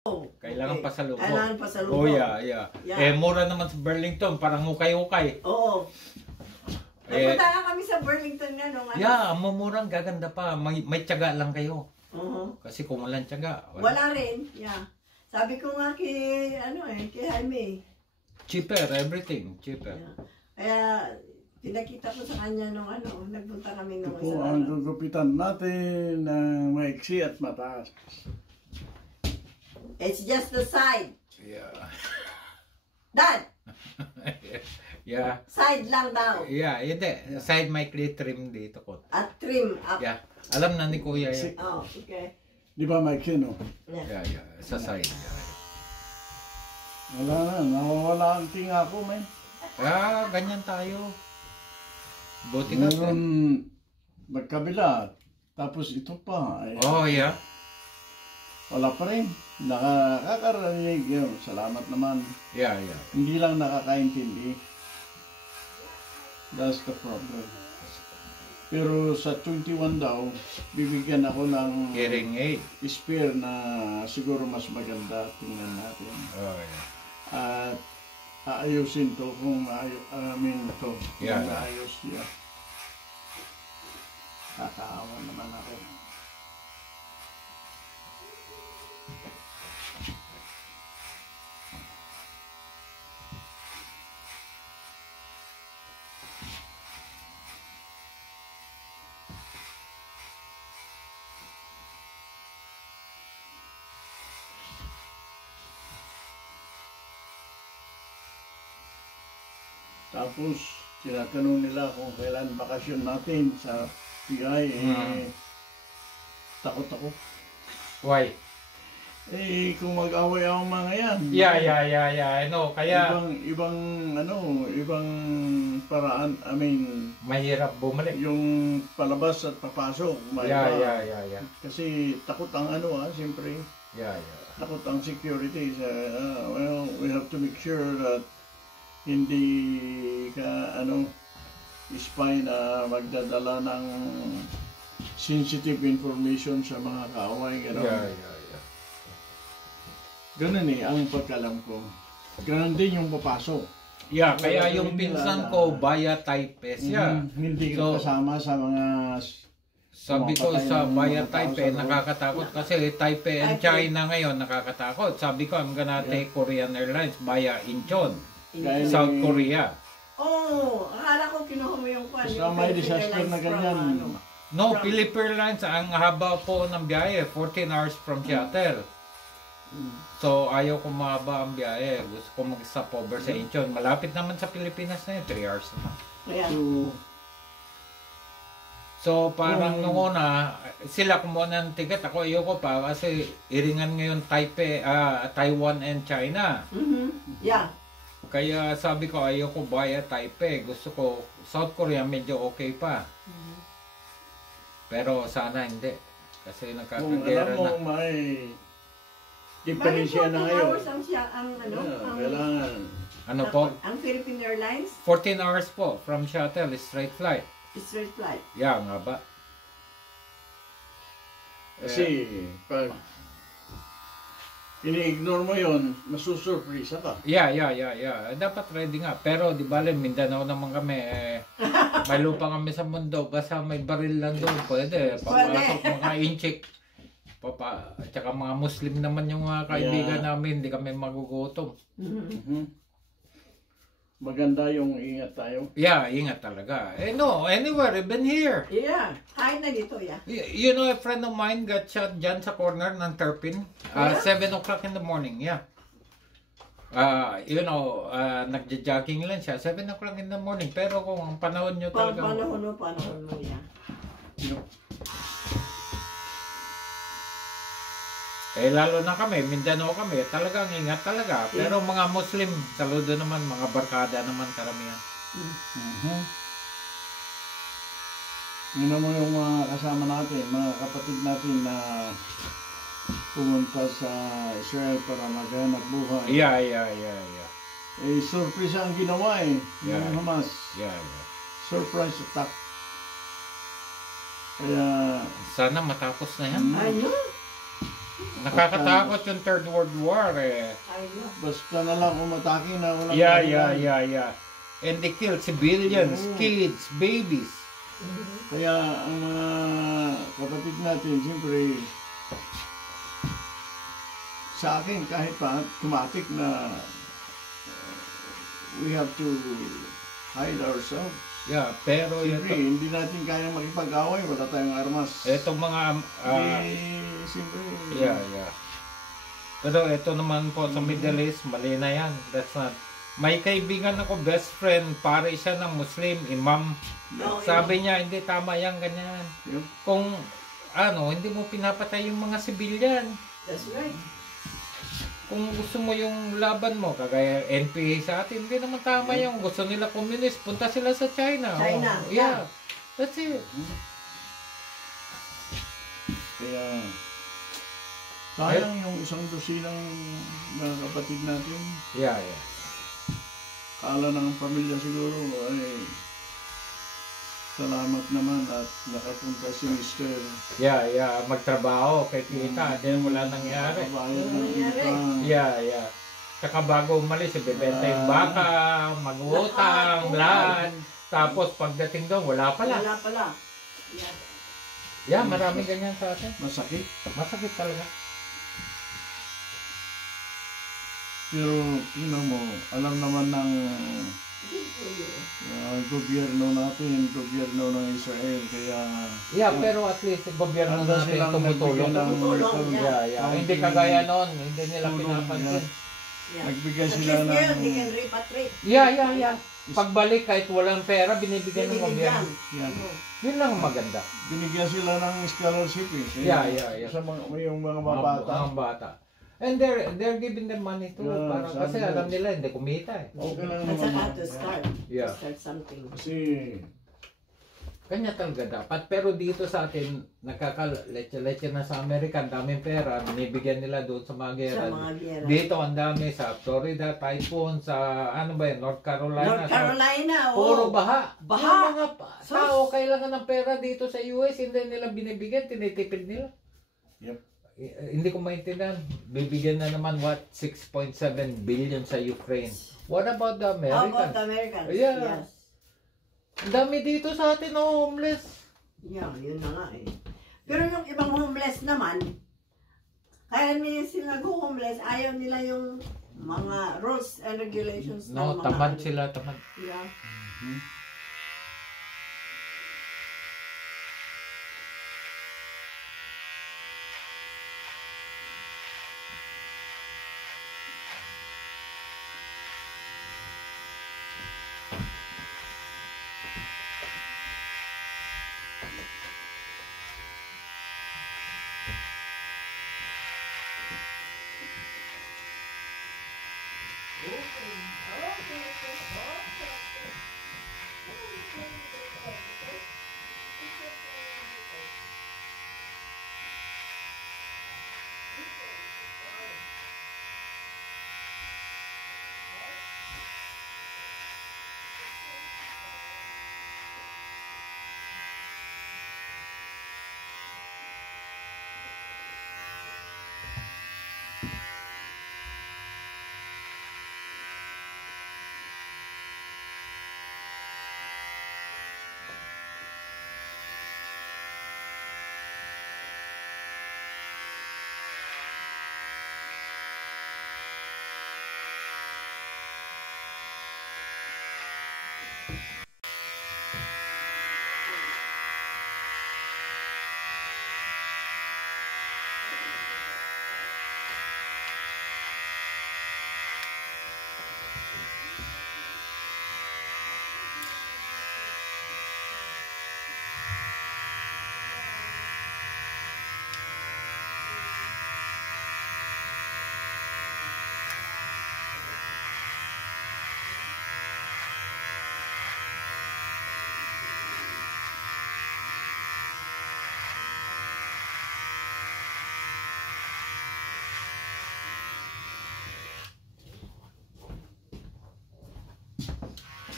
Kailangan pasalubong. Kailangan pasalubong. Oh, yeah. Mura naman sa Burlington, parang hukay-hukay. Oo. Napunta nga kami sa Burlington nga nung Yeah, mumurang gaganda pa. May tiyaga lang kayo. Kasi kung walang tiyaga. Wala rin, yeah. Sabi ko nga kay Jaime. Cheaper, everything. Cheaper. Yeah. Kaya, pinakita ko sa kanya nung nagpunta kami nung ito ang gugupitan natin ng maiksi at mataas. It's just the side. Yeah. Dad! Yeah. Side lang daw. Yeah, hindi. Side may trim dito ko. At trim up. Yeah. Alam na ni Kuya yan. Oh, okay. Di ba maiksi, no? Yeah. Sa side. Wala na. Nawawala ang tinga ko, man. Ganyan tayo. Buti nga. Ngayon, magkabila. Tapos ito pa. Ay, oh, yeah. Wala pa rin. Nakakarinig yun. Salamat naman. Yeah. Hindi lang nakakaintindi. That's the problem. Pero sa 21 daw, bibigyan ako ng hearing aid. Spare na siguro mas maganda. Tingnan natin. Oh, yeah. At aayusin to kung to. Yeah. Ayos niya. Kakaawa naman ako. Tapos, tinatanong nila kung kailan bakasyon natin sa PI. Takot ako. Why? Kung mag-away ang mga yan. Yeah. I know. Kaya ibang paraan. I mean, mahirap bumalik. Yung palabas at papasok. Yeah. Kasi takot ang siyempre. Yeah. Takot ang security. Well, we have to make sure that hindi ka spy na magdadala ng sensitive information sa mga kaaway. Yeah. Ganun ang pagkalam ko. Ganun din yung papasok. Yeah, kaya yung pinsan ko via Taipei siya. Hindi ko kasama sa mga... Sabi ko sa via Taipei, nakakatakot kasi Taipei and China ngayon nakakatakot. Sabi ko, I'm gonna take Korean Airlines via Incheon, South Korea. Akala ko kinuha mo yung kwan. Basta may disaster na ganyan. No, Philippine Airlines, ang haba po ng biyahe, 14 hours from Seattle. So, ayaw ko mahaba ang biyahe. Gusto ko mag-stop over sa Incheon. Malapit naman sa Pilipinas na yun, 3 hours naman. So, parang nung una, sila kumuha ng ticket. Ako, ayoko pa kasi iringan ngayon Taiwan and China. Yeah. Kaya sabi ko, ayoko via Taipei. Gusto ko, South Korea medyo okay pa. Pero sana hindi. Kasi nagkakagera na. Kung alam mo, may diferensya na ngayon. Kailangan. Ano po? Ang Philippine Airlines? 14 hours po from shuttle, straight flight. Straight flight? Yeah, nga ba? Kasi, pag ini-ignore mo yun, masusurpresa ka. Yeah. Dapat ready nga. Pero di ba, Mindanao naman kami. May lupa kami sa mundo. Basta may baril lang doon. Pwede. Papasok mga inchik. At saka mga Muslim naman yung mga kaibigan namin. Hindi kami magugutom. Maganda yung ingat tayo. Yeah, ingat talaga. No, anywhere, even here. Yeah, kahit na dito, yeah. You know, a friend of mine got shot dyan sa corner ng Terpin. 7 o'clock in the morning, yeah. Nagja-jogging lang siya. 7 o'clock in the morning. Pero kung ang panahon nyo talaga... Panahon mo, yeah. Lalo na kami, Mindanao kami, talagang ingat talaga. Pero mga Muslim, saludo naman, mga barkada naman karamihan. Yun naman yung mga kasama natin, mga kapatid natin na pumunta sa Israel para maghanap buhay. Yeah. Surprise ang ginawa ng Hamas. Yeah. Surprise attack. Kaya... Sana matapos na yan. Ayun. Nakakatakot yung Third World War eh. Ay, no. Basta na lang umatake na walang Yeah, dahilan. yeah. And they kill civilians, Oo. kids, babies. Kaya ang mga kapatid natin, siyempre, sa akin kahit pa tumatik na we have to hide ourselves. Yeah, pero Siyempre, ito, hindi natin kayang makipag-away, wala tayong armas. itong mga, Siyempre, yeah. Pero ito naman po sa Middle East, mali na yan. That's not, may kaibigan ako, best friend, pare siya ng Muslim, imam. No, Sabi niya, hindi tama yan, ganyan. Yep. Kung, hindi mo pinapatay yung mga sibilyan. That's right. Kung gusto mo yung laban mo, kagaya NPA sa atin, hindi naman tama yung gusto nila communist, punta sila sa China. China, Oh, yeah. That's it. Kaya, sayang yung isang dosinang mga kapatid natin. Yeah. Kala ng pamilya siguro ay salamat naman at nakapunta si Mr. Yeah. Magtrabaho, kay kita, then wala nangyari. Nakabayad ng nangyari. utang. Yeah. Saka bago umalis, ibebenta yung baka, mag-utang, lahat. Tapos pagdating doon, wala pala. Wala pala. Yeah. Yeah, maraming ganyan sa atin. Masakit. Masakit talaga. Pero tingnan mo, alam naman ng Good for you. gobyerno natin, gobyerno ng Israel, kaya Yeah, pero at least gobyerno handa natin silang tumutulong. nagbigay ng Tumutulong, Yeah. Hindi kagaya noon, hindi nila tulong, pinapansin. Yeah. nagbigay At sila least ng ngayon, they can repatriate. Yeah. Pagbalik kahit walang pera, binibigyan ng Binibigyan. gobyerno. yan. Yun lang ang maganda. Binigyan sila ng scholarship eh. Yeah. Sa mga, yung mga bata. Mga bata. And they're giving them money too. Yeah, Para, kasi sabi alam mo. nila, hindi kumita eh. Okay lang At saka naman. to start. Yeah. To start something. Kasi Kanya talaga dapat. Pero dito sa atin, nakaka-leche-leche na sa Amerika, ang daming pera, binibigyan nila doon sa mga gera. Sa mga gera. Dito ang dami sa Florida, Typhoon, sa North Carolina. North Carolina, Sa, puro baha. Baha. Yung mga tao kailangan ng pera dito sa US, hindi nila binibigyan, tinitipid nila. Yep. Hindi ko maintindihan. Bibigyan na naman 6.7 billion sa Ukraine. What about the How about Americans? the Americans? Yeah. Yes. Ang dami dito sa atin na homeless. Yeah, yun na nga eh. Pero yung ibang homeless naman, kaya nila sila nag-homeless, ayaw nila yung mga rules and regulations ng No, mga tamad ano. sila, tamad. Yeah.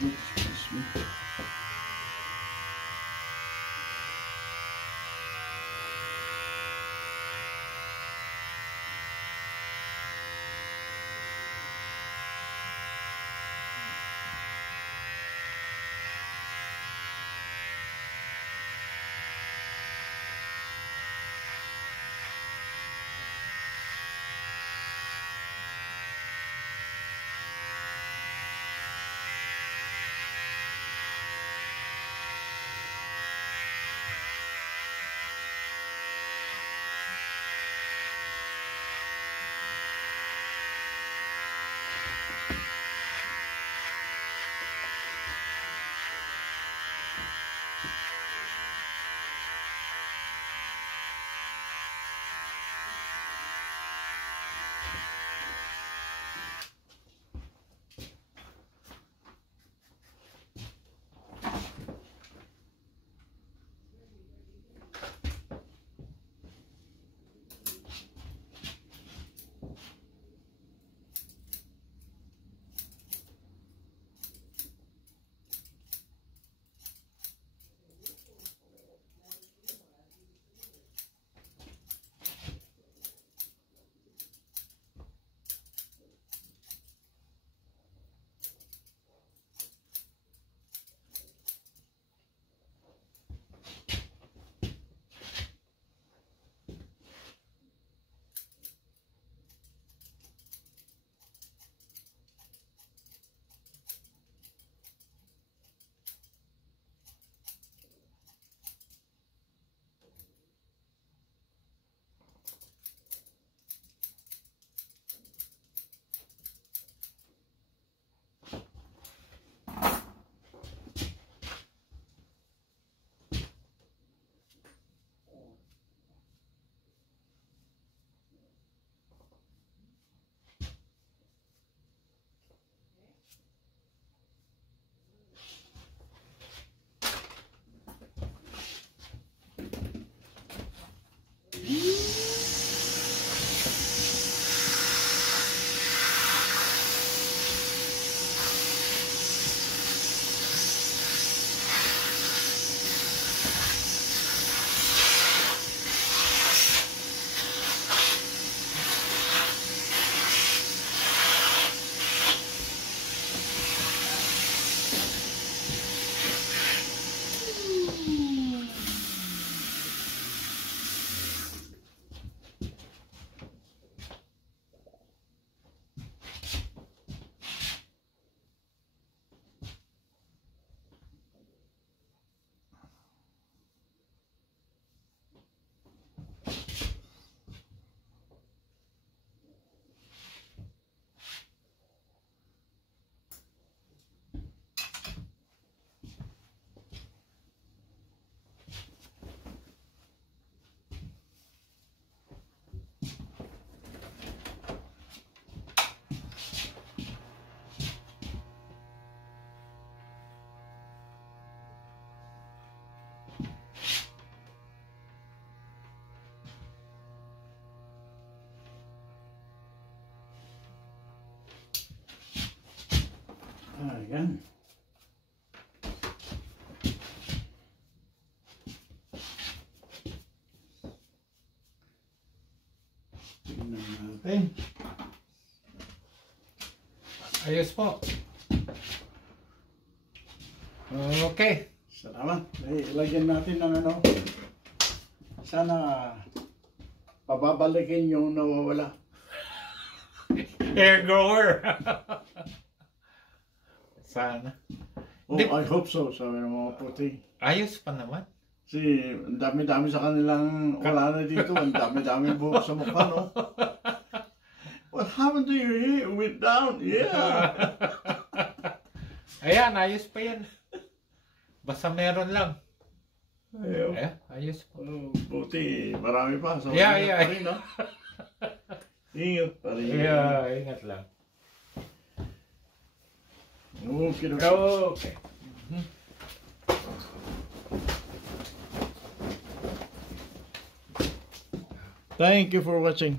excuse me. Ayan. Tingnan natin. Ayos po. Okay. Salamat. Ilagyan natin ng ano. Sana pababalikin yung nawawala. Hair grower. Sana. Oh, Di- I hope so, sabi ng mga puti. Ayos pa naman. Kasi ang dami-dami sa kanilang wala na dito. Ang dami-dami buhok sa mukha, no? What happened to your hair? It went down. Yeah. Ayan, ayos pa yan. Basta meron lang. Ayaw. Ayan, ayos pa. Oh, buti. Marami pa. So, Yeah, ingat yeah. pa rin, no? Ingat pa rin. Yeah, ingat lang. Okay, okay. Okay. Thank you for watching.